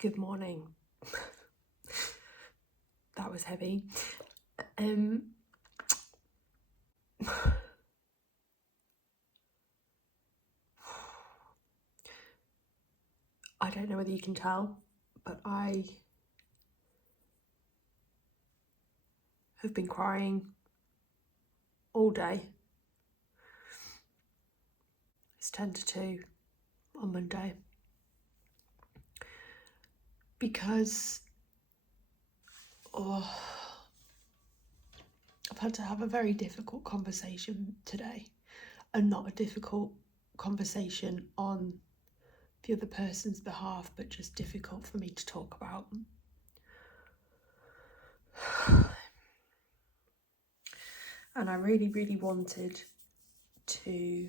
Good morning. That was heavy. I don't know whether you can tell, but I have been crying all day. It's 10 to 2 on Monday. Because I've had to have a very difficult conversation today, and not a difficult conversation on the other person's behalf, but just difficult for me to talk about. And I really, really wanted to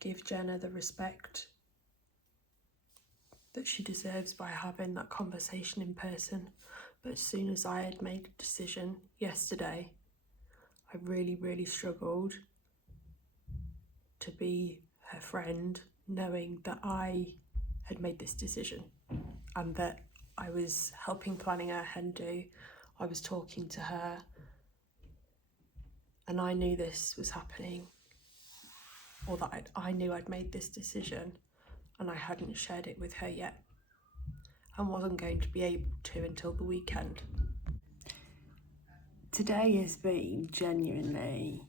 give Jenna the respect that she deserves by having that conversation in person. But as soon as I had made a decision yesterday, I really, really struggled to be her friend, knowing that I had made this decision and that I was helping planning her hen do. I was talking to her, and I knew this was happening, or that I knew I'd made this decision, and I hadn't shared it with her yet, and wasn't going to be able to until the weekend. Today has been genuinely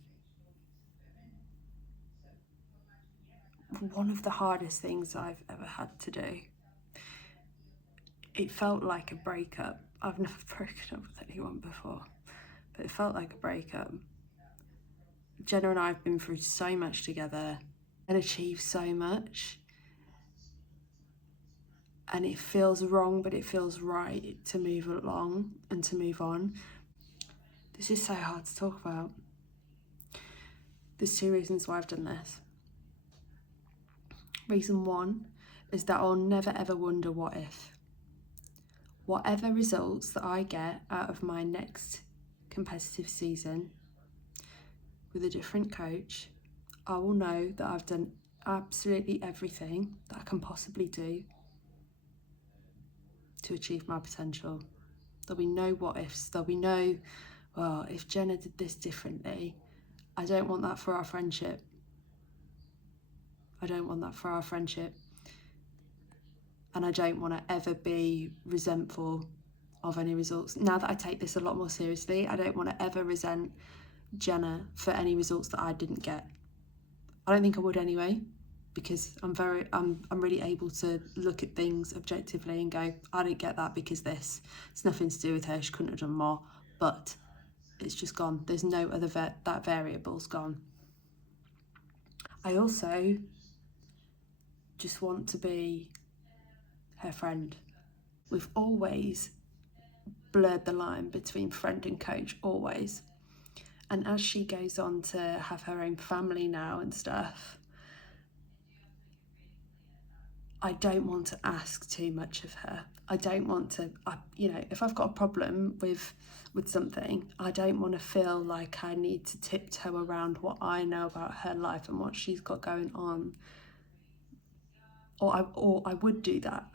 one of the hardest things I've ever had to do. It felt like a breakup. I've never broken up with anyone before, but it felt like a breakup. Jenna and I have been through so much together and achieved so much, and it feels wrong, but it feels right to move along and to move on. This is so hard to talk about. There's two reasons why I've done this. Reason one is that I'll never ever wonder what if. Whatever results that I get out of my next competitive season with a different coach, I will know that I've done absolutely everything that I can possibly do to achieve my potential. There'll be no what ifs. There'll be no, well, if Jenna did this differently. I don't want that for our friendship. I don't want that for our friendship. And I don't want to ever be resentful of any results. Now that I take this a lot more seriously, I don't want to ever resent Jenna for any results that I didn't get. I don't think I would anyway, because I'm really able to look at things objectively and go, I didn't get that because this. It's nothing to do with her, she couldn't have done more, but it's just gone. There's no other, that variable's gone. I also just want to be her friend. We've always blurred the line between friend and coach, always. And as she goes on to have her own family now and stuff, I don't want to ask too much of her. I don't want to, if I've got a problem with something, I don't want to feel like I need to tiptoe around what I know about her life and what she's got going on. Or I would do that.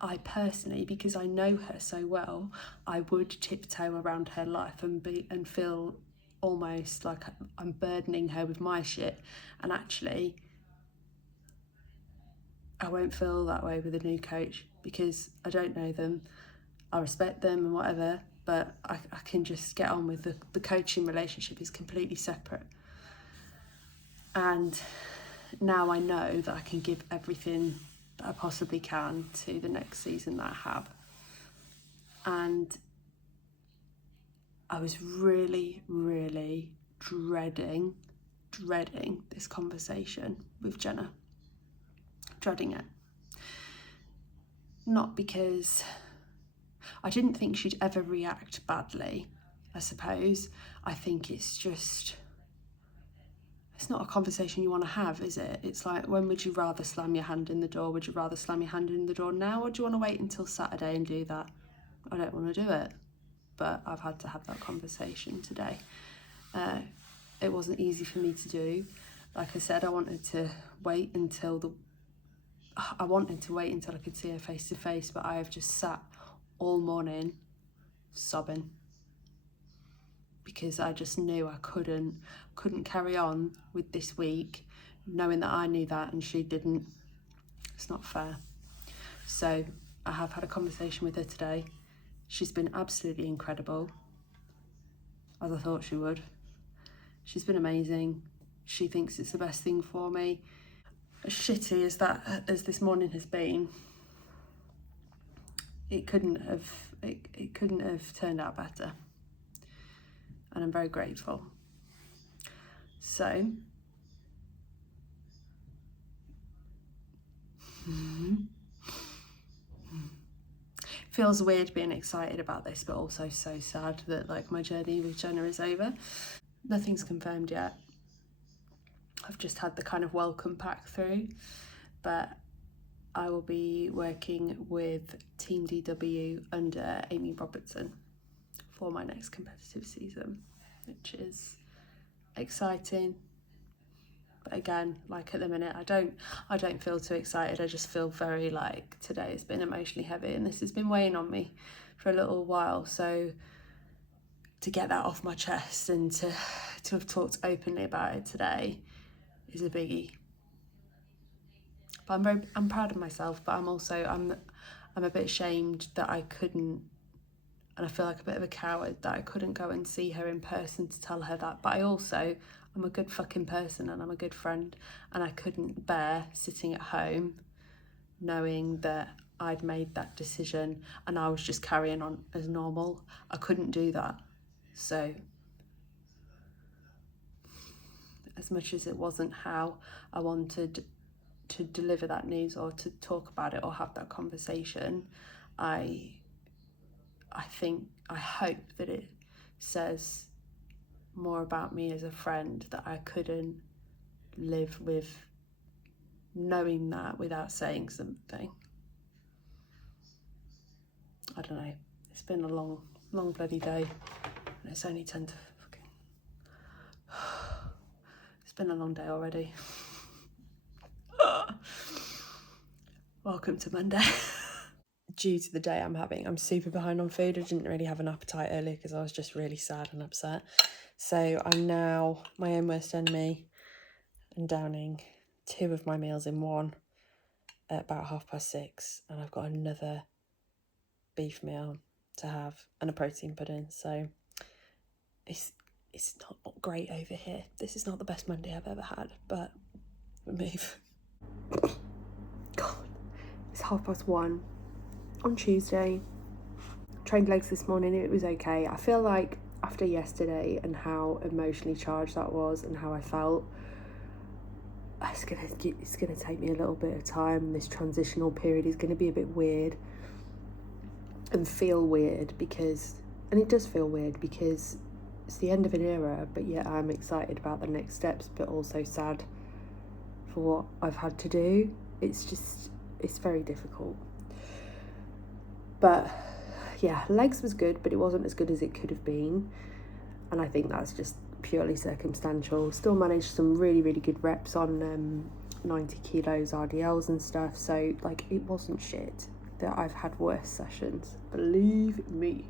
I personally, because I know her so well, I would tiptoe around her life and feel almost like I'm burdening her with my shit. And actually, I won't feel that way with a new coach because I don't know them. I respect them and whatever, but I can just get on with the coaching relationship is completely separate. And now I know that I can give everything that I possibly can to the next season that I have. And I was really, really dreading this conversation with Jenna. Dreading it. Not because I didn't think she'd ever react badly, I suppose. I think it's not a conversation you want to have, is it? It's like, when would you rather slam your hand in the door? Would you rather slam your hand in the door now, or do you want to wait until Saturday and do that? I don't want to do it, but I've had to have that conversation today. It wasn't easy for me to do. Like I said, I wanted to wait until I wanted to wait until I could see her face to face, but I have just sat all morning sobbing because I just knew I couldn't carry on with this week knowing that I knew that and she didn't. It's not fair. So I have had a conversation with her today. She's been absolutely incredible, as I thought she would. She's been amazing. She thinks it's the best thing for me. As shitty as this morning has been, it couldn't have turned out better. And I'm very grateful. So feels weird being excited about this, but also so sad that like my journey with Jenna is over. Nothing's confirmed yet. I've just had the kind of welcome pack through, but I will be working with Team DW under Amy Robertson for my next competitive season, which is exciting. But again, like at the minute, I don't feel too excited. I just feel very like today has been emotionally heavy and this has been weighing on me for a little while. So to get that off my chest and to have talked openly about it today is a biggie. But I'm proud of myself, but I'm a bit ashamed that I couldn't, and I feel like a bit of a coward that I couldn't go and see her in person to tell her that. But I'm a good fucking person and I'm a good friend, and I couldn't bear sitting at home knowing that I'd made that decision and I was just carrying on as normal. I couldn't do that. So as much as it wasn't how I wanted to deliver that news or to talk about it or have that conversation, I hope that it says more about me as a friend that I couldn't live with knowing that without saying something. I don't know. It's been a long bloody day. And it's only 10 to fucking... It's been a long day already. Welcome to Monday. Due to the day I'm having, I'm super behind on food. I didn't really have an appetite earlier because I was just really sad and upset. So I'm now my own worst enemy and downing 2 of my meals in one at about 6:30, and I've got another beef meal to have and a protein pudding. So it's not great over here. This is not the best Monday I've ever had, but we move. God, it's 1:30 on Tuesday. Trained legs this morning, it was okay. I feel like after yesterday and how emotionally charged that was and how I felt, it's gonna take me a little bit of time. This transitional period is gonna be a bit weird and feel weird and it does feel weird because it's the end of an era, but yet I'm excited about the next steps, but also sad for what I've had to do. It's very difficult. But yeah, legs was good, but it wasn't as good as it could have been. And I think that's just purely circumstantial. Still managed some really, really good reps on 90 kilos RDLs and stuff. So like, it wasn't shit. That I've had worse sessions, believe me.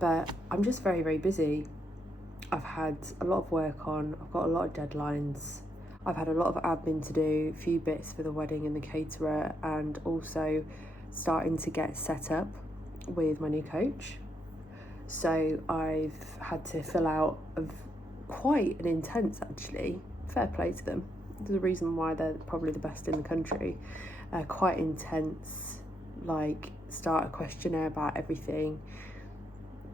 But I'm just very, very busy. I've had a lot of work on. I've got a lot of deadlines. I've had a lot of admin to do, a few bits for the wedding and the caterer, and also starting to get set up with my new coach. So I've had to fill out quite an intense, actually, fair play to them. There's a reason why they're probably the best in the country. Quite intense, like start a questionnaire about everything,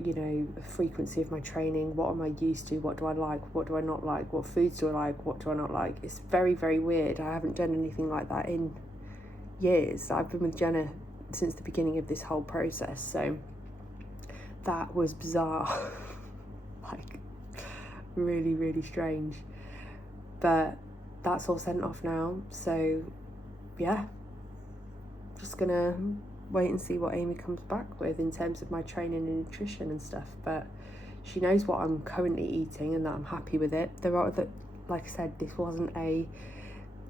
you know, frequency of my training, what am I used to, what do I like, what do I not like, what foods do I like, what do I not like. It's very, very weird. I haven't done anything like that in years. I've been with Jenna since the beginning of this whole process, so that was bizarre. Like really, really strange, but that's all sent off now. So yeah, just gonna wait and see what Amy comes back with in terms of my training and nutrition and stuff. But she knows what I'm currently eating and that I'm happy with it. Like I said,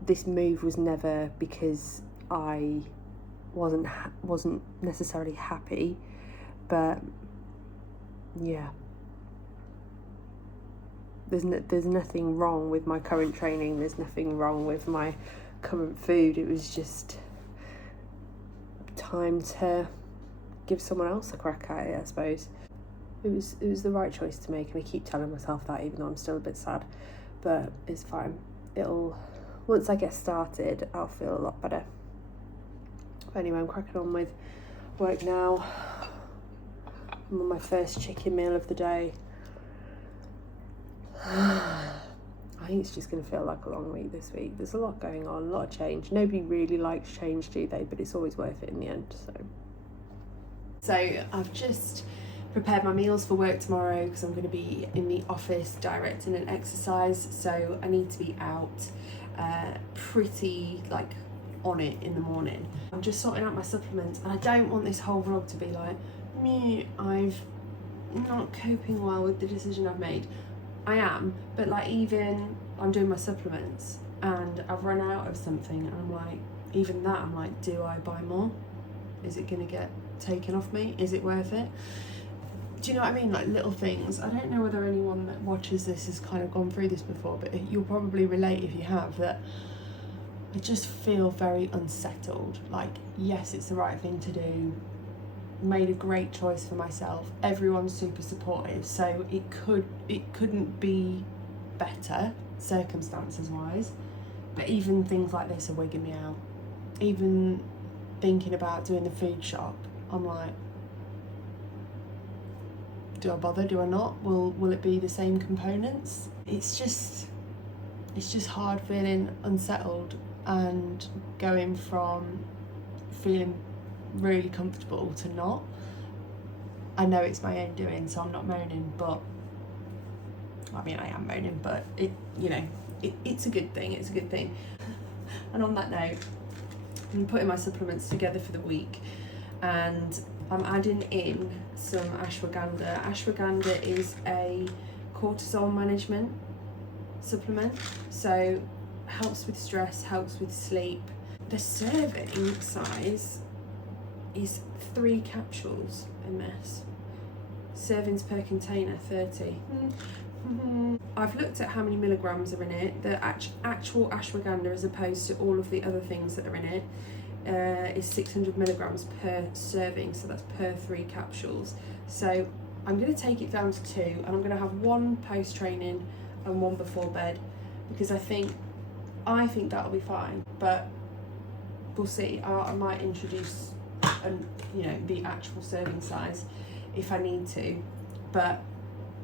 this move was never because I wasn't necessarily happy, but yeah, there's nothing wrong with my current training, there's nothing wrong with my current food. It was just time to give someone else a crack at it, I suppose. It was the right choice to make, and I keep telling myself that, even though I'm still a bit sad, but it's fine. Once I get started, I'll feel a lot better. But anyway, I'm cracking on with work now. I'm on my first chicken meal of the day. I think it's just going to feel like a long week this week. There's a lot going on, a lot of change. Nobody really likes change, do they? But it's always worth it in the end. So I've just prepared my meals for work tomorrow because I'm going to be in the office directing an exercise. So I need to be out pretty like on it in the morning. I'm just sorting out my supplements, and I don't want this whole vlog to be like, me, I'm not coping well with the decision I've made. I am, but like, even I'm doing my supplements and I've run out of something, and I'm like, even that, I'm like, do I buy more? Is it gonna get taken off me? Is it worth it? Do you know what I mean? Like, little things. I don't know whether anyone that watches this has kind of gone through this before, but you'll probably relate if you have, that I just feel very unsettled. Like, yes, it's the right thing to do, made a great choice for myself, everyone's super supportive, so it couldn't be better circumstances wise, but even things like this are wigging me out. Even thinking about doing the food shop, I'm like, do I bother, do I not? Will it be the same components? It's just hard feeling unsettled and going from feeling really comfortable to not. I know it's my own doing, so I'm not moaning, but I mean, I am moaning, but it's a good thing. It's a good thing. And on that note, I'm putting my supplements together for the week, and I'm adding in some ashwagandha. Ashwagandha is a cortisol management supplement, so helps with stress, helps with sleep. The serving size is 3 capsules in this. Servings per container, 30. I've looked at how many milligrams are in it. The actual ashwagandha, as opposed to all of the other things that are in it, is 600 milligrams per serving, so that's per 3 capsules. So I'm going to take it down to 2, and I'm going to have 1 post-training and 1 before bed, because I think that'll be fine, but we'll see. I might introduce the actual serving size if I need to. But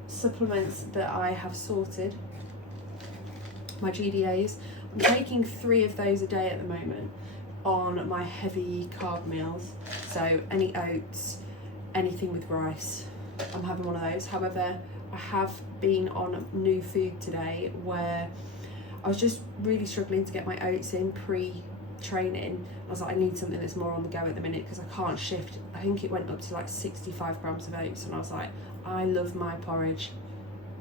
supplements that I have sorted, my GDAs, I'm taking 3 of those a day at the moment on my heavy carb meals. So any oats, anything with rice, I'm having one of those. However, I have been on new food today where I was just really struggling to get my oats in pre-training. I was like, I need something that's more on the go at the minute because I can't shift. I think it went up to like 65 grams of oats, and I was like, I love my porridge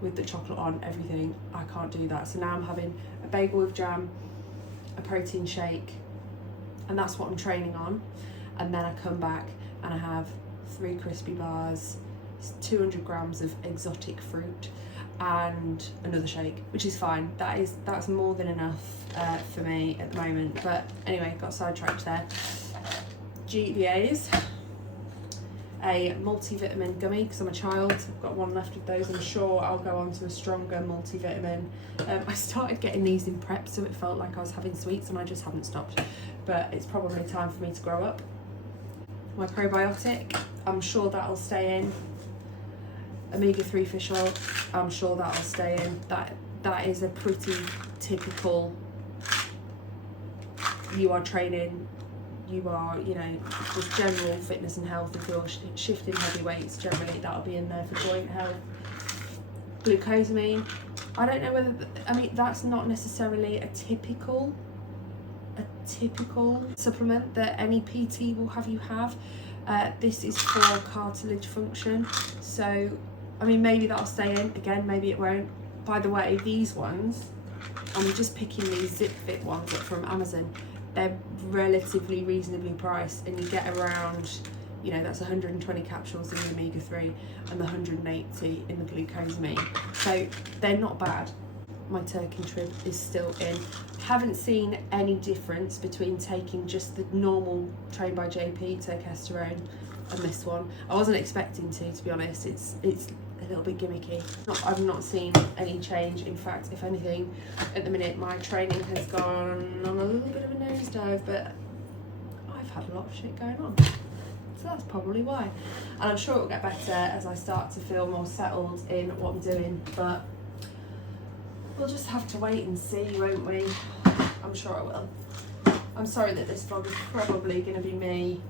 with the chocolate on, everything. I can't do that. So now I'm having a bagel with jam, a protein shake, and that's what I'm training on. And then I come back and I have 3 crispy bars, 200 grams of exotic fruit, and another shake, which is fine. That's more than enough for me at the moment. But anyway, got sidetracked there. GDAs, a multivitamin gummy because I'm a child. I've got 1 left of those. I'm sure I'll go on to a stronger multivitamin. I started getting these in prep, so it felt like I was having sweets, and I just haven't stopped. But it's probably time for me to grow up. My probiotic, I'm sure that'll stay in. Omega-3 fish oil, I'm sure that'll stay in. That is a pretty typical, you are training, you are, just general fitness and health. If you're shifting heavy weights, generally that'll be in there for joint health. Glucosamine, I don't know whether, that's not necessarily a typical supplement that any PT will have you have. This is for cartilage function, so maybe that'll stay in. Again, maybe it won't. By the way, these ones, I'm just picking these Zip Fit ones up from Amazon. they're relatively reasonably priced, and you get around, you know, that's 120 capsules in the omega-3 and the 180 in the glucosamine. So they're not bad. My turkey trim is still in. Haven't seen any difference between taking just the normal Trained by JP turkesterone and this one. I wasn't expecting to be honest. It's a little bit gimmicky. I've not seen any change. In fact, if anything, at the minute my training has gone on a little bit of a nosedive, but I've had a lot of shit going on. So that's probably why. And I'm sure it'll get better as I start to feel more settled in what I'm doing, but we'll just have to wait and see, won't we? I'm sure I will. I'm sorry that this vlog is probably going to be me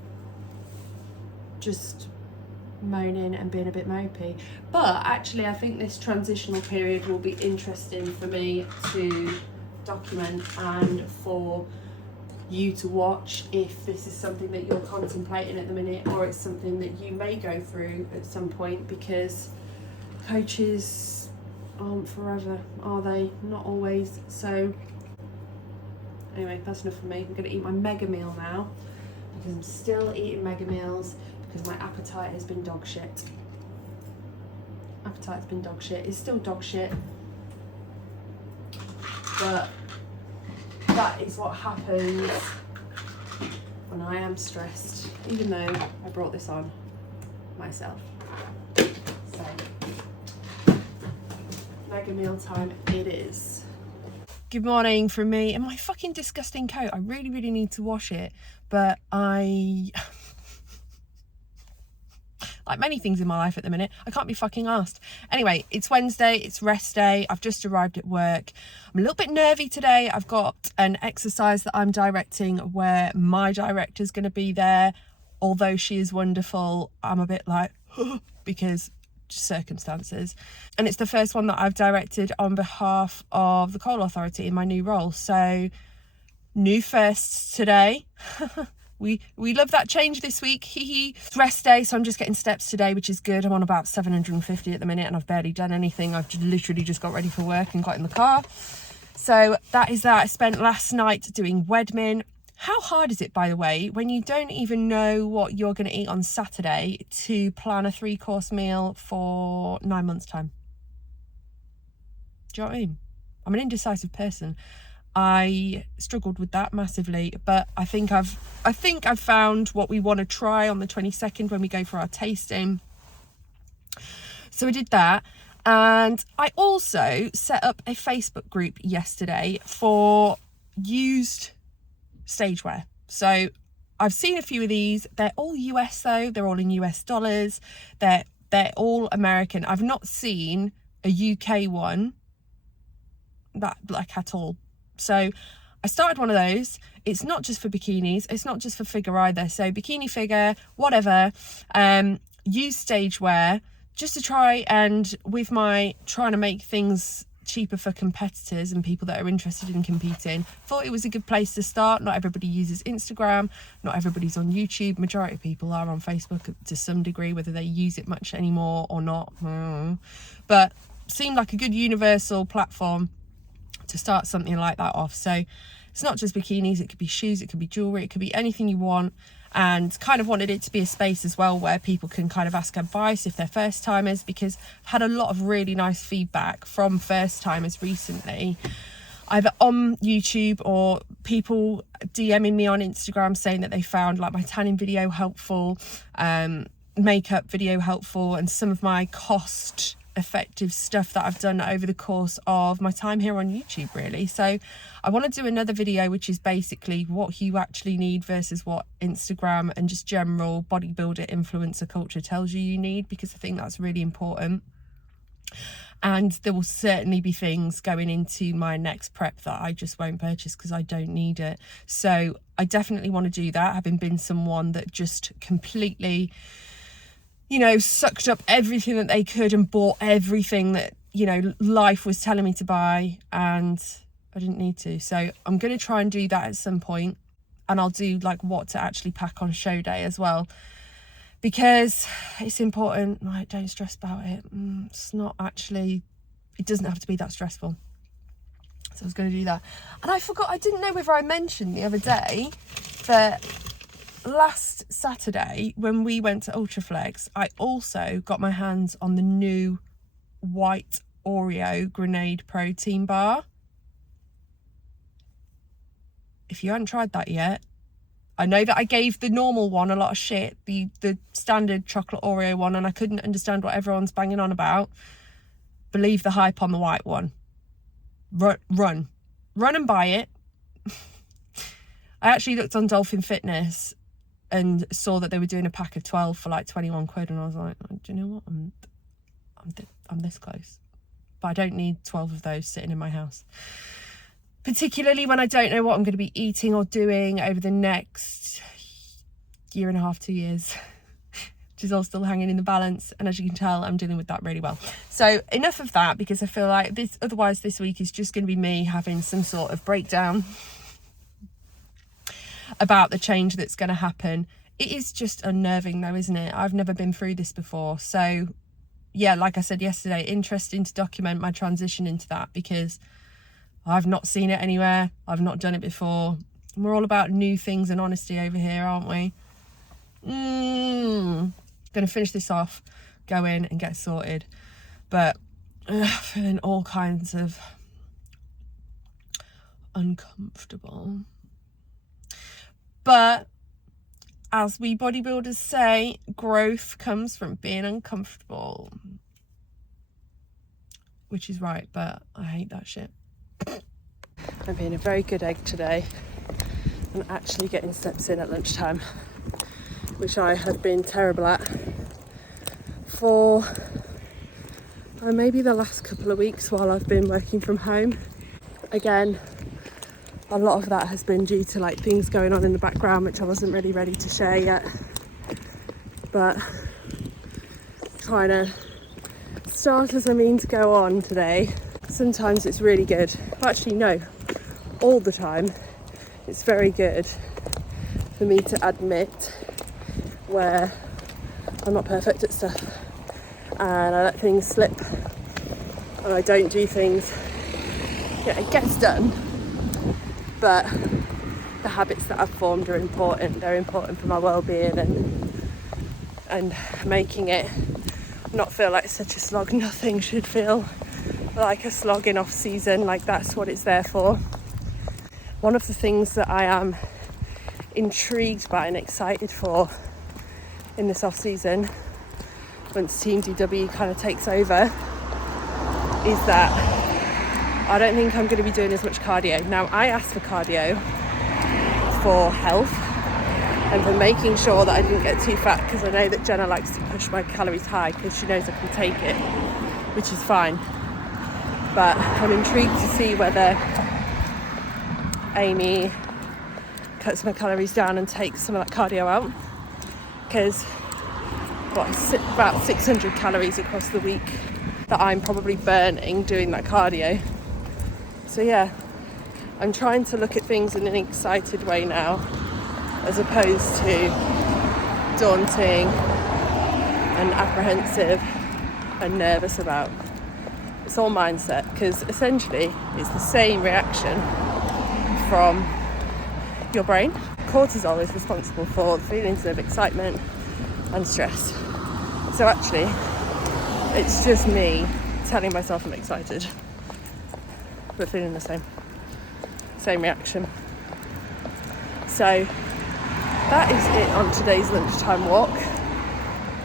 just moaning and being a bit mopey, but actually I think this transitional period will be interesting for me to document and for you to watch if this is something that you're contemplating at the minute, or it's something that you may go through at some point, because coaches aren't forever, are they? Not always. So anyway, that's enough for me. I'm going to eat my mega meal now, because I'm still eating mega meals because my appetite has been dog shit. Appetite's been dog shit. It's still dog shit, but that is what happens when I am stressed, even though I brought this on myself. So mega meal time it is. Good morning from me in my fucking disgusting coat. I really need to wash it, but like many things in my life at the minute, I can't be fucking arsed. Anyway, it's Wednesday, it's rest day. I've just arrived at work. I'm a little bit nervy today. I've got an exercise that I'm directing where my director's going to be there. Although she is wonderful, I'm a bit like, because circumstances. And it's the first one that I've directed on behalf of the Coal Authority in my new role. So, new firsts today. We love that change this week. It's rest day, so I'm just getting steps today, which is good. I'm on about 750 at the minute and I've barely done anything. I've literally just got ready for work and got in the car. So that is that. I spent last night doing Wedmin. How hard is it, by the way, when you don't even know what you're going to eat on Saturday, to plan a 3-course meal for 9 months' time? Do you know what I mean? I'm an indecisive person. I struggled with that massively, but I think I've found what we want to try on the 22nd when we go for our tasting. So I did that, and I also set up a Facebook group yesterday for used stagewear. So I've seen a few of these. They're all US though. They're all in US dollars. They're all American. I've not seen a UK one that like at all. So I started one of those. It's not just for bikinis. It's not just for figure either. So bikini, figure, whatever, use stage wear, just to try, and with my trying to make things cheaper for competitors and people that are interested in competing, thought it was a good place to start. Not everybody uses Instagram. Not everybody's on YouTube. Majority of people are on Facebook to some degree, whether they use it much anymore or not. But seemed like a good universal platform to start something like that off. So it's not just bikinis, it could be shoes, it could be jewelry, it could be anything you want, and kind of wanted it to be a space as well where people can kind of ask advice if they're first timers, because I've had a lot of really nice feedback from first timers recently, either on YouTube or people DMing me on Instagram saying that they found like my tanning video helpful, makeup video helpful, and some of my cost effective stuff that I've done over the course of my time here on YouTube, really. So I want to do another video which is basically what you actually need versus what Instagram and just general bodybuilder influencer culture tells you need, because I think that's really important. And there will certainly be things going into my next prep that I just won't purchase because I don't need it. So I definitely want to do that, having been someone that just completely, you know, sucked up everything that they could and bought everything that, you know, life was telling me to buy, and I didn't need to. So I'm going to try and do that at some point, and I'll do like what to actually pack on show day as well, because it's important. Like, don't stress about it. It's not actually, it doesn't have to be that stressful. So I was going to do that. And I forgot, I didn't know whether I mentioned the other day that last Saturday when we went to Ultraflex, I also got my hands on the new white Oreo Grenade protein bar. If you haven't tried that yet, I know that I gave the normal one a lot of shit, the standard chocolate Oreo one, and I couldn't understand what everyone's banging on about. Believe the hype on the white one. Run and buy it. I actually looked on Dolphin Fitness and saw that they were doing a pack of 12 for like 21 quid, and I was like, do you know what, I'm this close, but I don't need 12 of those sitting in my house, particularly when I don't know what I'm going to be eating or doing over the next year and a half, 2 years, which is all still hanging in the balance. And as you can tell, I'm dealing with that really well. So enough of that, because I feel like otherwise this week is just going to be me having some sort of breakdown about the change that's going to happen. It is just unnerving though, isn't it? I've never been through this before. So yeah, like I said yesterday, interesting to document my transition into that, because I've not seen it anywhere. I've not done it before. We're all about new things and honesty over here, aren't we? Gonna finish this off, go in and get sorted. But feeling all kinds of uncomfortable. But as we bodybuilders say, growth comes from being uncomfortable. Which is right, but I hate that shit. I'm being a very good egg today and actually getting steps in at lunchtime, which I have been terrible at for maybe the last couple of weeks while I've been working from home. Again, a lot of that has been due to like things going on in the background which I wasn't really ready to share yet, but trying to start as I mean to go on today. Sometimes it's really good, well, actually no, all the time it's very good for me to admit where I'm not perfect at stuff and I let things slip and I don't do things. Yeah, it gets done, but the habits that I've formed are important. They're important for my well-being and making it not feel like such a slog. Nothing should feel like a slog in off season, like that's what it's there for. One of the things that I am intrigued by and excited for in this off season, once Team DW kind of takes over, is that I don't think I'm going to be doing as much cardio. Now, I asked for cardio for health and for making sure that I didn't get too fat, because I know that Jenna likes to push my calories high because she knows I can take it, which is fine. But I'm intrigued to see whether Amy cuts my calories down and takes some of that cardio out, because about 600 calories across the week that I'm probably burning doing that cardio. So yeah, I'm trying to look at things in an excited way now, as opposed to daunting and apprehensive and nervous about. It's all mindset, because essentially it's the same reaction from your brain. Cortisol is responsible for the feelings of excitement and stress. So actually, it's just me telling myself I'm excited, but feeling the same reaction. So that is it on today's lunchtime walk.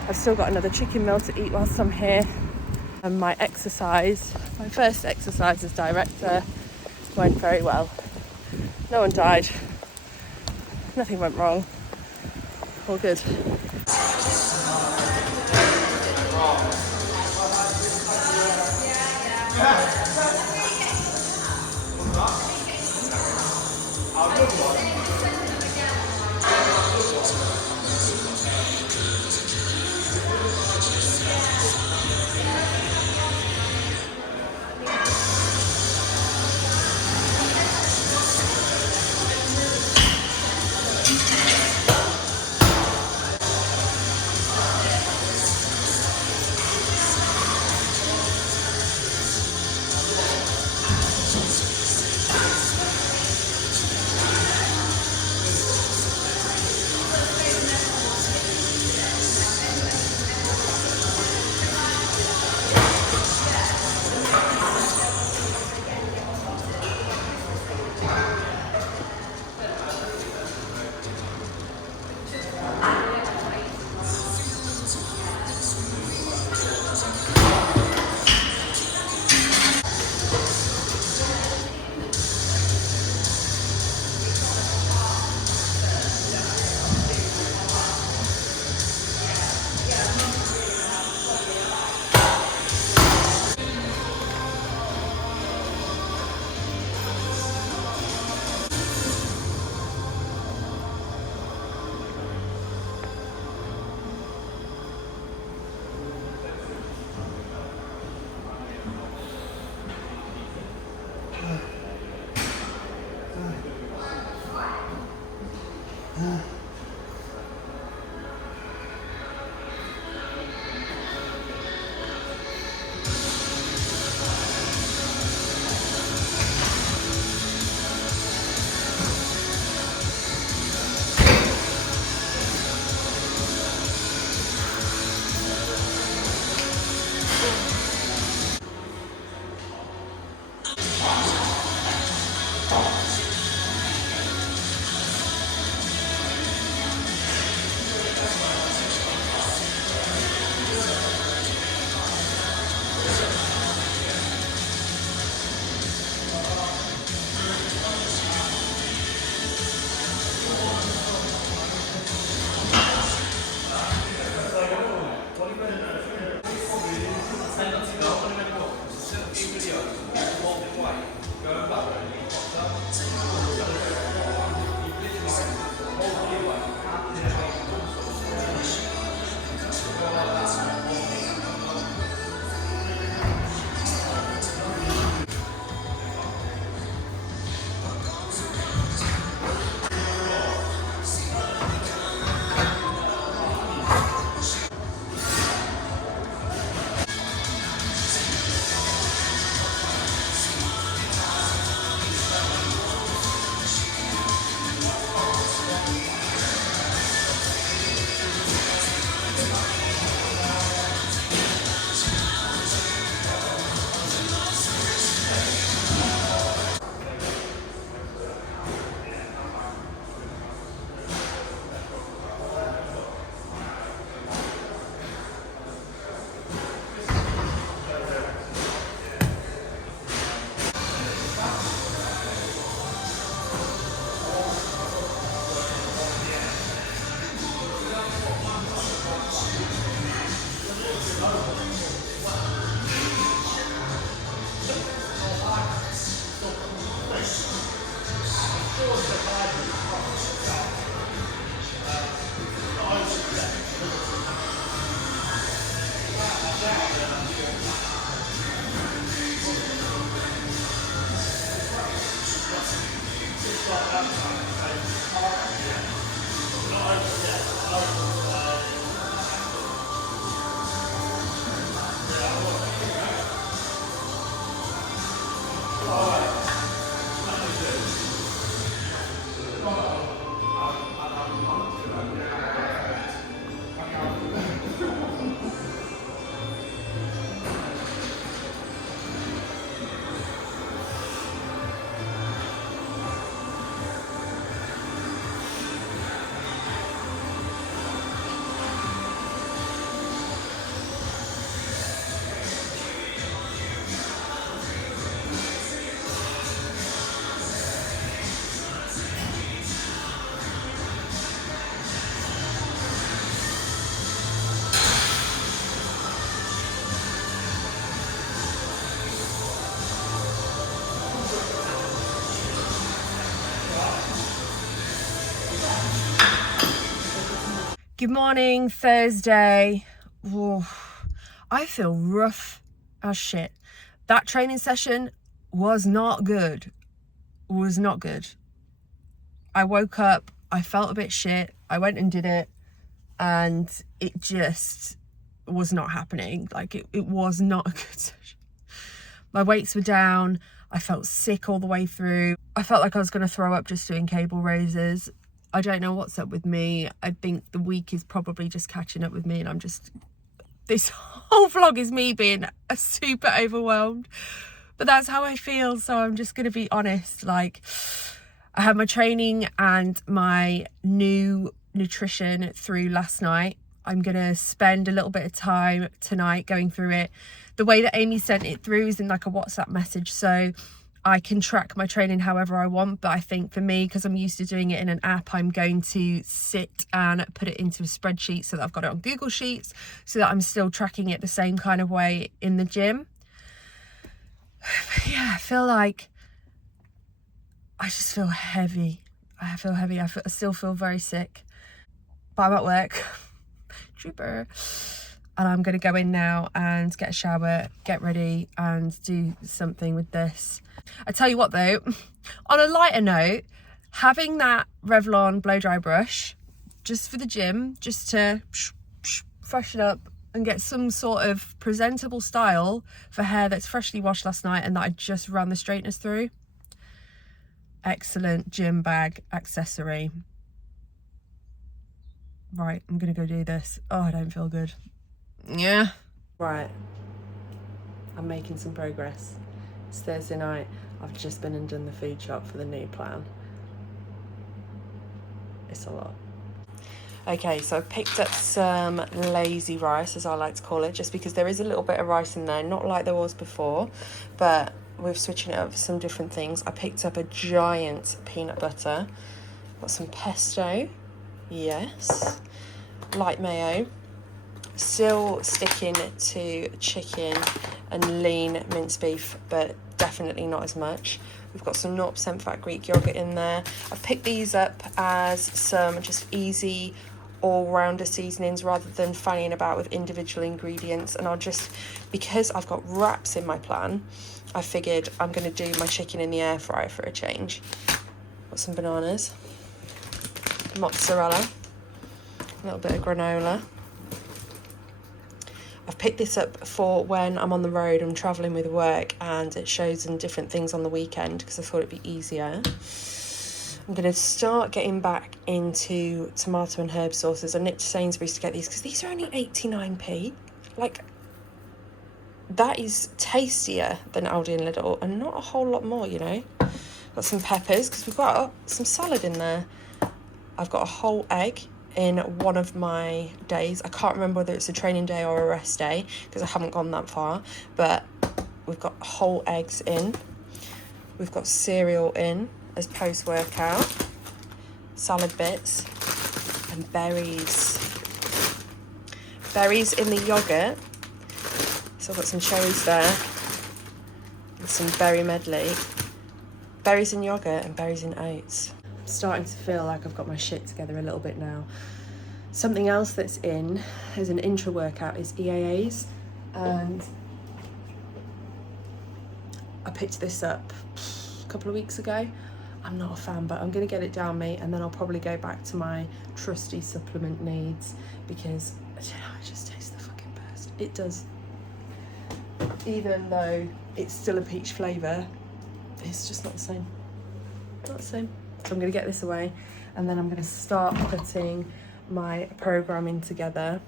I've still got another chicken meal to eat whilst I'm here. And my first exercise as director went very well. No one died, nothing went wrong, all good. Good morning, Thursday. Ooh, I feel rough as shit. That training session was not good. Was not good. I woke up, I felt a bit shit. I went and did it, and it just was not happening. Like it was not a good session. My weights were down. I felt sick all the way through. I felt like I was going to throw up just doing cable raises. I don't know what's up with me. I think the week is probably just catching up with me, and this whole vlog is me being super overwhelmed. But that's how I feel, so I'm just going to be honest. Like, I had my training and my new nutrition through last night. I'm going to spend a little bit of time tonight going through it. The way that Amy sent it through is in like a WhatsApp message, so I can track my training however I want. But I think for me, because I'm used to doing it in an app, I'm going to sit and put it into a spreadsheet so that I've got it on Google Sheets, so that I'm still tracking it the same kind of way in the gym. But yeah, I feel like I just feel heavy. I feel heavy. I still feel very sick. But I'm at work. Trooper. And I'm going to go in now and get a shower, get ready and do something with this. I tell you what though, on a lighter note, having that Revlon blow dry brush just for the gym, just to freshen up and get some sort of presentable style for hair that's freshly washed last night and that I just ran the straighteners through. Excellent gym bag accessory. Right, I'm gonna go do this. Oh, I don't feel good. Yeah. Right, I'm making some progress. It's Thursday night. I've just been and done the food shop for the new plan. It's a lot. Okay, so I picked up some lazy rice, as I like to call it, just because there is a little bit of rice in there, not like there was before, but we're switching it up for some different things. I picked up a giant peanut butter. Got some pesto, yes. Light mayo. Still sticking to chicken and lean minced beef, but definitely not as much. We've got some 0% fat Greek yogurt in there. I've picked these up as some just easy all-rounder seasonings rather than fanning about with individual ingredients. And I'll just, because I've got wraps in my plan, I figured I'm going to do my chicken in the air fryer for a change. Got some bananas, mozzarella, a little bit of granola. I've picked this up for when I'm on the road, I'm travelling with work, and it shows in different things on the weekend because I thought it'd be easier. I'm going to start getting back into tomato and herb sauces. I nipped to Sainsbury's to get these because these are only 89p. Like, that is tastier than Aldi and Lidl, and not a whole lot more, you know. Got some peppers because we've got some salad in there. I've got a whole egg in one of my days. I can't remember whether it's a training day or a rest day because I haven't gone that far, but we've got whole eggs in. We've got cereal in as post-workout, salad bits, and berries. Berries in the yogurt. So I've got some cherries there and some berry medley. Berries in yogurt and berries in oats. I'm starting to feel like I've got my shit together a little bit now. Something else that's in as an intra workout is EAAs, and I picked this up a couple of weeks ago. I'm not a fan, but I'm going to get it down me, and then I'll probably go back to my trusty supplement needs because it just tastes the fucking best. It does. Even though it's still a peach flavour, it's just not the same. Not the same. So I'm going to get this away, and then I'm going to start putting my programming together.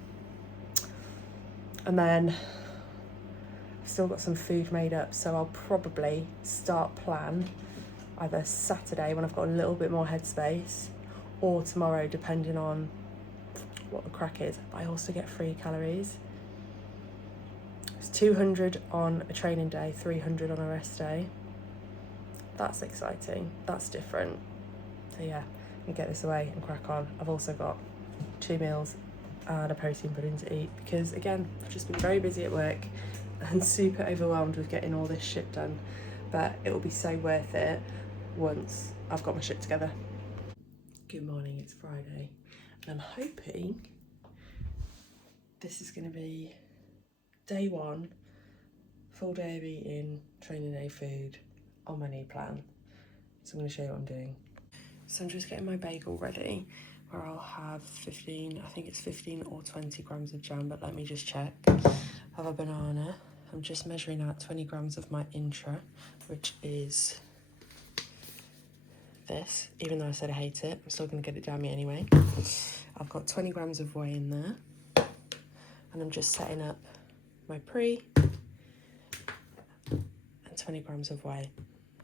And then I've still got some food made up, so I'll probably start plan either Saturday when I've got a little bit more headspace, or tomorrow depending on what the crack is. But I also get free calories. It's 200 on a training day, 300 on a rest day. That's exciting. That's different. So yeah, I'm gonna get this away and crack on. I've also got 2 meals and a protein pudding to eat because, again, I've just been very busy at work and super overwhelmed with getting all this shit done. But it will be so worth it once I've got my shit together. Good morning, it's Friday, and I'm hoping this is going to be day 1, full day of eating, training day food on my new plan. So I'm going to show you what I'm doing. So I'm just getting my bagel ready, where I'll have 15, I think it's 15 or 20 grams of jam, but let me just check. I have a banana. I'm just measuring out 20 grams of my intra, which is this. Even though I said I hate it, I'm still going to get it down me anyway. I've got 20 grams of whey in there, and I'm just setting up my pre and 20 grams of whey.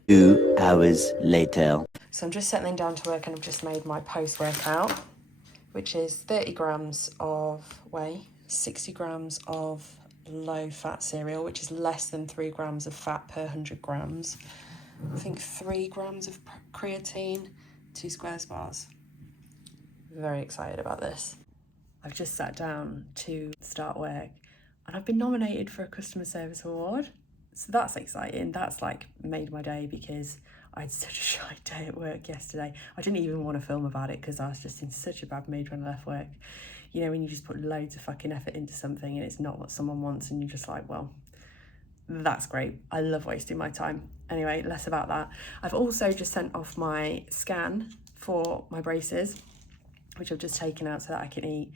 2 hours later. So I'm just settling down to work, and I've just made my post-workout, which is 30 grams of whey, 60 grams of low-fat cereal, which is less than 3 grams of fat per 100 grams. I think 3 grams of creatine, 2 squares bars. Very excited about this. I've just sat down to start work, and I've been nominated for a customer service award. So that's exciting. That's like made my day, because I had such a shy day at work yesterday. I didn't even want to film about it because I was just in such a bad mood when I left work. You know, when you just put loads of fucking effort into something and it's not what someone wants, and you're just like, well, that's great. I love wasting my time. Anyway, less about that. I've also just sent off my scan for my braces, which I've just taken out so that I can eat.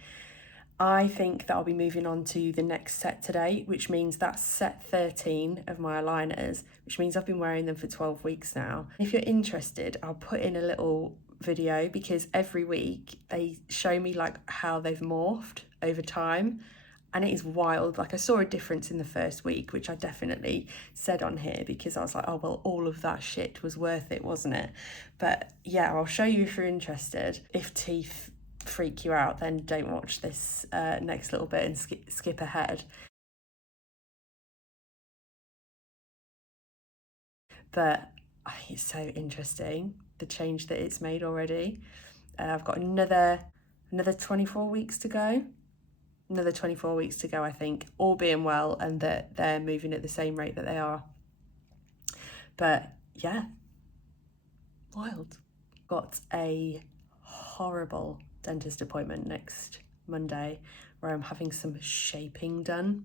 I think that I'll be moving on to the next set today, which means that's set 13 of my aligners, which means I've been wearing them for 12 weeks now. If you're interested, I'll put in a little video, because every week they show me like how they've morphed over time, and it is wild. Like, I saw a difference in the first week, which I definitely said on here, because I was like, oh well, all of that shit was worth it, wasn't it? But yeah, I'll show you if you're interested. If teeth freak you out, then don't watch this next little bit and skip ahead. But it's so interesting, the change that it's made already. I've got another 24 weeks to go. Another 24 weeks to go, I think, all being well, and that they're moving at the same rate that they are. But yeah, wild. Got a horrible dentist appointment next Monday, where I'm having some shaping done.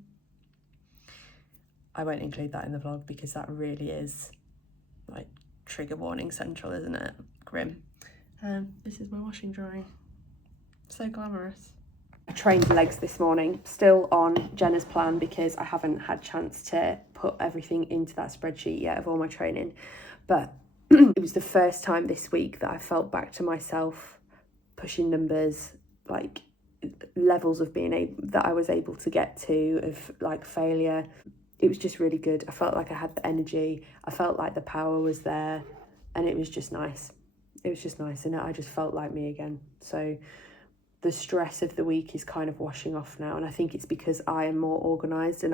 I won't include that in the vlog, because that really is like trigger warning central, isn't it? Grim. This is my washing drying. So glamorous. I trained legs this morning, still on Jenna's plan, because I haven't had chance to put everything into that spreadsheet yet of all my training. But it was the first time this week that I felt back to myself pushing numbers, like levels of being that I was able to get to, of like failure. It was just really good. I felt like I had the energy. I felt like the power was there, and it was just nice. It was just nice, and I just felt like me again. So the stress of the week is kind of washing off now, and I think it's because I am more organised, and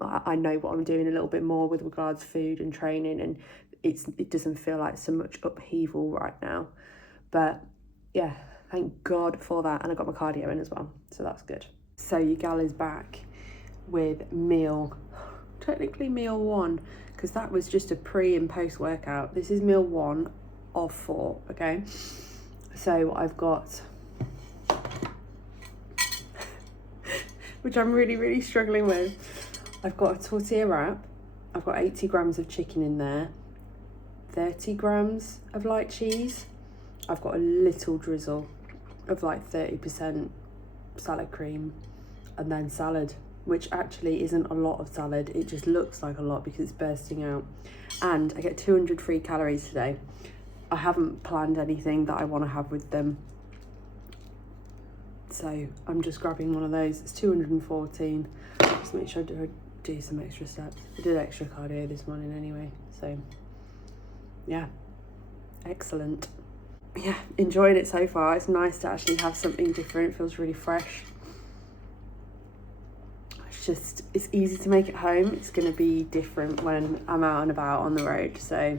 I know what I'm doing a little bit more with regards to food and training, and it doesn't feel like so much upheaval right now. But yeah, thank God for that, and I got my cardio in as well, so that's good. So your gal is back with technically meal 1, because that was just a pre and post workout. This is meal 1 of 4, okay? So I've got, which I'm really, really struggling with. I've got a tortilla wrap. I've got 80 grams of chicken in there, 30 grams of light cheese. I've got a little drizzle of like 30% salad cream, and then salad, which actually isn't a lot of salad. It just looks like a lot because it's bursting out. And I get 200 free calories today. I haven't planned anything that I want to have with them, so I'm just grabbing one of those. It's 214. Just make sure I do some extra steps. I did extra cardio this morning anyway, so yeah, excellent. Yeah, enjoying it so far. It's nice to actually have something different. It feels really fresh. It's easy to make at home. It's going to be different when I'm out and about on the road, so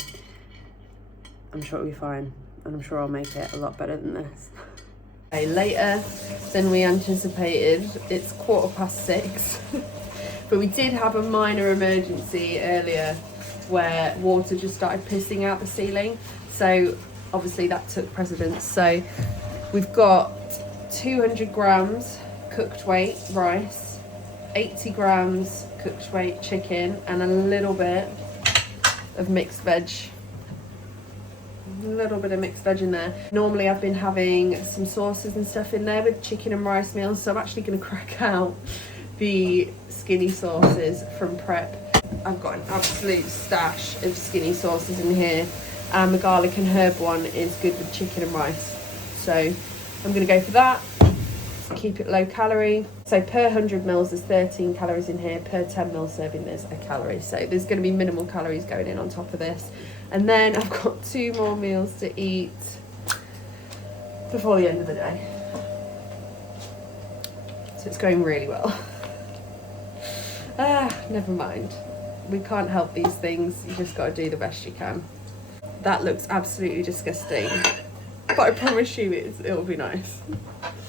I'm sure it'll be fine, and I'm sure I'll make it a lot better than this. Okay, later than we anticipated. It's 6:15, but we did have a minor emergency earlier where water just started pissing out the ceiling, so obviously that took precedence. So we've got 200 grams cooked weight rice, 80 grams cooked weight chicken, and a little bit of mixed veg. A little bit of mixed veg in there. Normally I've been having some sauces and stuff in there with chicken and rice meals, so I'm actually going to crack out the skinny sauces from prep. I've got an absolute stash of skinny sauces in here, and the garlic and herb one is good with chicken and rice. So I'm going to go for that. Keep it low calorie. So per 100 mils there's 13 calories in here. Per 10 mil serving there's a calorie. So there's going to be minimal calories going in on top of this. And then I've got 2 more meals to eat before the end of the day. So it's going really well. Never mind. We can't help these things. You just got to do the best you can. That looks absolutely disgusting, but I promise you it'll be nice.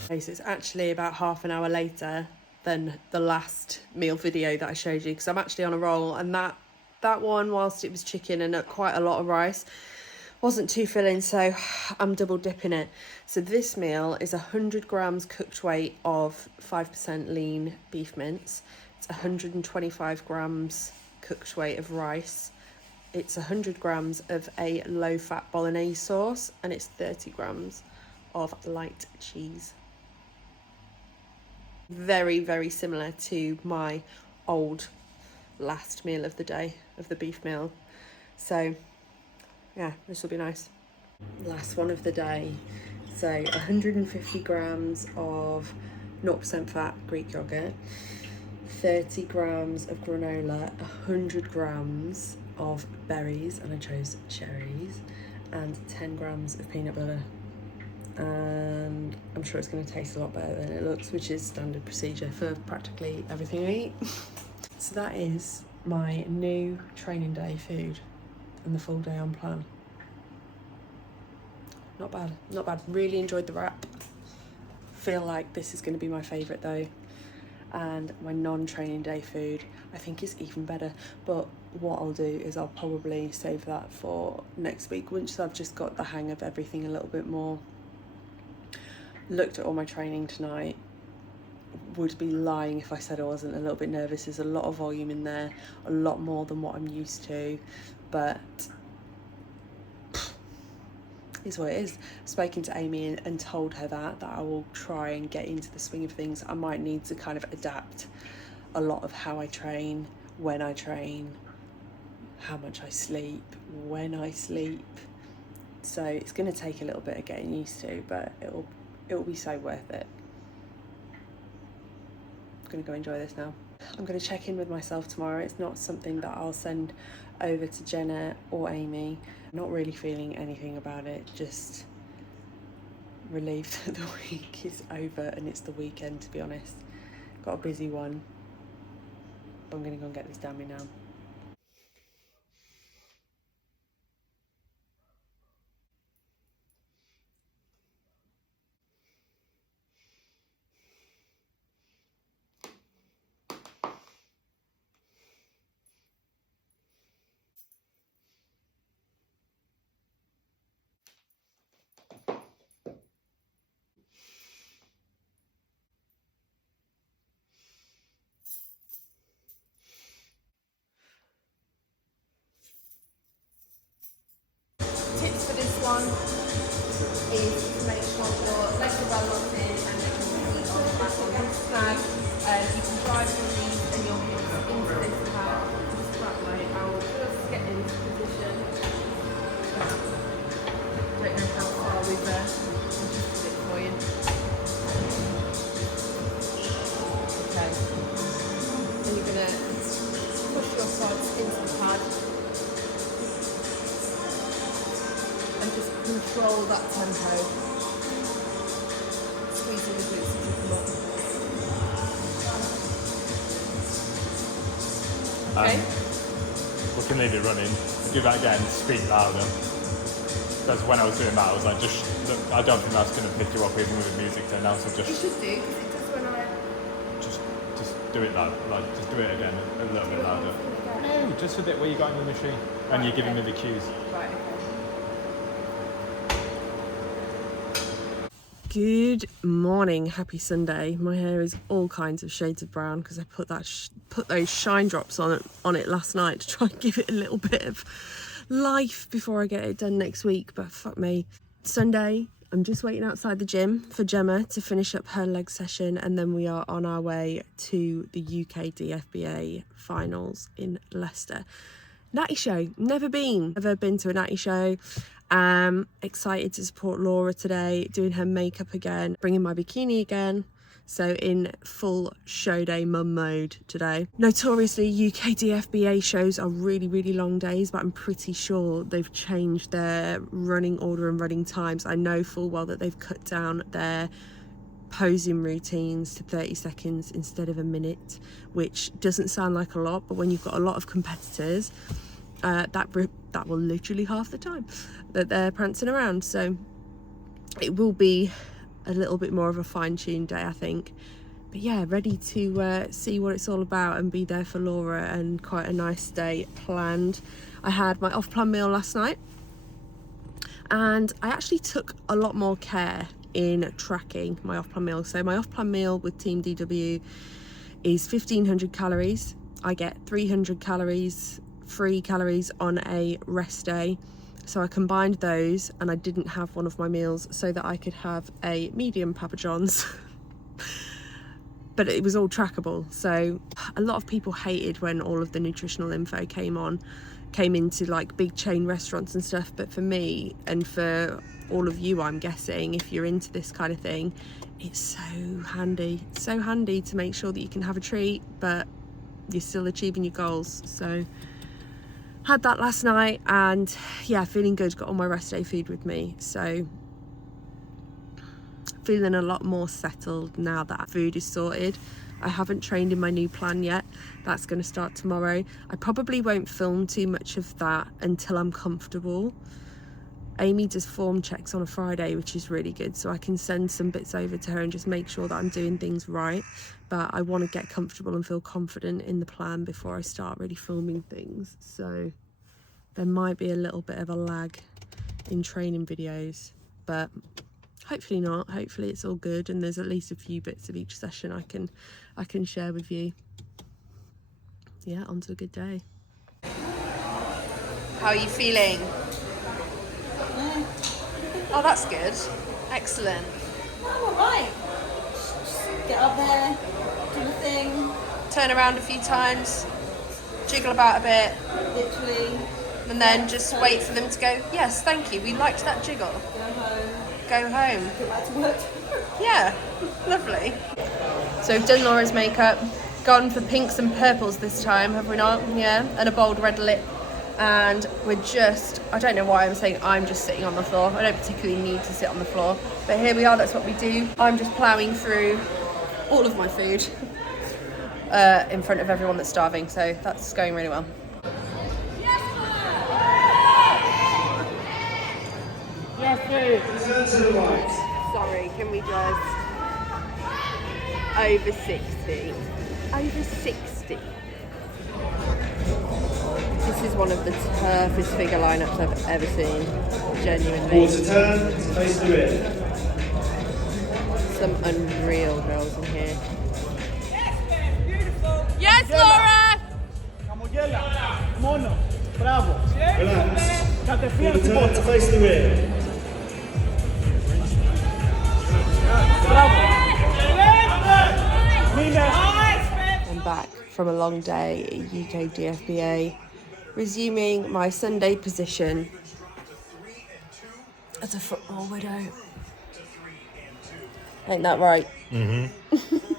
Okay, so it's actually about half an hour later than the last meal video that I showed you, because I'm actually on a roll, and that one, whilst it was chicken and quite a lot of rice, wasn't too filling, so I'm double dipping it. So this meal is 100 grams cooked weight of 5% lean beef mince. It's 125 grams cooked weight of rice. It's 100 grams of a low-fat bolognese sauce, and it's 30 grams of light cheese. Very, very similar to my old last meal of the day, of the beef meal. So yeah, this will be nice. Last one of the day. So 150 grams of 0% fat Greek yogurt, 30 grams of granola, 100 grams of berries, and I chose cherries, and 10 grams of peanut butter. And I'm sure it's going to taste a lot better than it looks, which is standard procedure for practically everything I eat. So that is my new training day food and the full day on plan. Not bad, not bad. Really enjoyed the wrap. Feel like this is going to be my favourite though. And my non-training day food I think is even better, but what I'll do is I'll probably save that for next week once I've just got the hang of everything a little bit more. Looked at all my training tonight. Would be lying if I said I wasn't a little bit nervous. There's a lot of volume in there, a lot more than what I'm used to, but is what it is. I've spoken to Amy and told her that I will try and get into the swing of things. I might need to kind of adapt a lot of how I train, when I train, how much I sleep, when I sleep. So it's going to take a little bit of getting used to, but it'll be so worth it. I'm going to go enjoy this now. I'm going to check in with myself tomorrow. It's not something that I'll send over to Jenna or Amy. I'm not really feeling anything about it, just relieved that the week is over and it's the weekend, to be honest. Got a busy one, but I'm going to go and get this down me now. Tips for this one is to make sure your legs are well locked in and that your feet are back on this pad. You can drive your knees and your hips into this pad. Just that way. I will just get into position. Don't know how far we've adjusted it for you. Okay. And you're going to push your quads into the pad. And just control that tempo. Squeezing the glutes as you come up. Okay. We can leave it running. Do that again, speak louder. Because when I was doing that, I was like, look, I don't think that's going to pick you up even with the music turned down, so It should do, because it does when I... just do it loud, like, just do it again, a little bit louder. No, just a bit where you got in the machine, and you're giving me the cues. Right, okay. Good morning, happy Sunday. My hair is all kinds of shades of brown because I put those shine drops on it last night to try and give it a little bit of life before I get it done next week, but fuck me. Sunday, I'm just waiting outside the gym for Gemma to finish up her leg session, and then we are on our way to the UK DFBA finals in Leicester. Natty show, never been to a natty show. Excited to support Laura today, doing her makeup again, bringing my bikini again. So in full show day mum mode today. Notoriously, UK DFBA shows are really, really long days, but I'm pretty sure they've changed their running order and running times. I know full well that they've cut down their posing routines to 30 seconds instead of a minute, which doesn't sound like a lot, but when you've got a lot of competitors, that will literally half the time that they're prancing around. So it will be a little bit more of a fine-tuned day, I think. But yeah, ready to see what it's all about and be there for Laura, and quite a nice day planned. I had my off-plan meal last night, and I actually took a lot more care in tracking my off-plan meal. So my off-plan meal with Team DW is 1500 calories. I get 300 calories, free calories on a rest day. So I combined those, and I didn't have one of my meals so that I could have a medium Papa John's. But it was all trackable. So a lot of people hated when all of the nutritional info came into like big chain restaurants and stuff. But for me, and for all of you, I'm guessing, if you're into this kind of thing, it's so handy. It's so handy to make sure that you can have a treat, but you're still achieving your goals. So had that last night, and yeah, feeling good. Got all my rest day food with me, so feeling a lot more settled now that food is sorted. I haven't trained in my new plan yet. That's going to start tomorrow. I probably won't film too much of that until I'm comfortable. Amy does form checks on a Friday, which is really good, so I can send some bits over to her and just make sure that I'm doing things right. But I want to get comfortable and feel confident in the plan before I start really filming things. So there might be a little bit of a lag in training videos, but hopefully not. Hopefully it's all good, and there's at least a few bits of each session I can share with you. Yeah, on to a good day. How are you feeling? Oh, that's good. Excellent. I'm alright. Get up there, do the thing. Turn around a few times, jiggle about a bit, Literally. and then just wait for them to go, yes, thank you, we liked that jiggle. Go home. Go home. Go back to work. Yeah, lovely. So we've done Laura's makeup, gone for pinks and purples this time, have we not? Yeah, and a bold red lip. And we're just, I don't know why I'm saying I'm just sitting on the floor. I don't particularly need to sit on the floor, but here we are, that's what we do. I'm just ploughing through all of my food in front of everyone that's starving, so that's going really well. Sorry, can we just, over 60. Over 60. This is one of the toughest figure lineups I've ever seen, genuinely. Quarter turn, face the rear. Some unreal girls in here. Yes, Laura! Mono, bravo. Relax. Quarter turn to face the rear. I'm back from a long day at UK DFBA, resuming my Sunday position as a football widow. Ain't that right? Mm-hmm.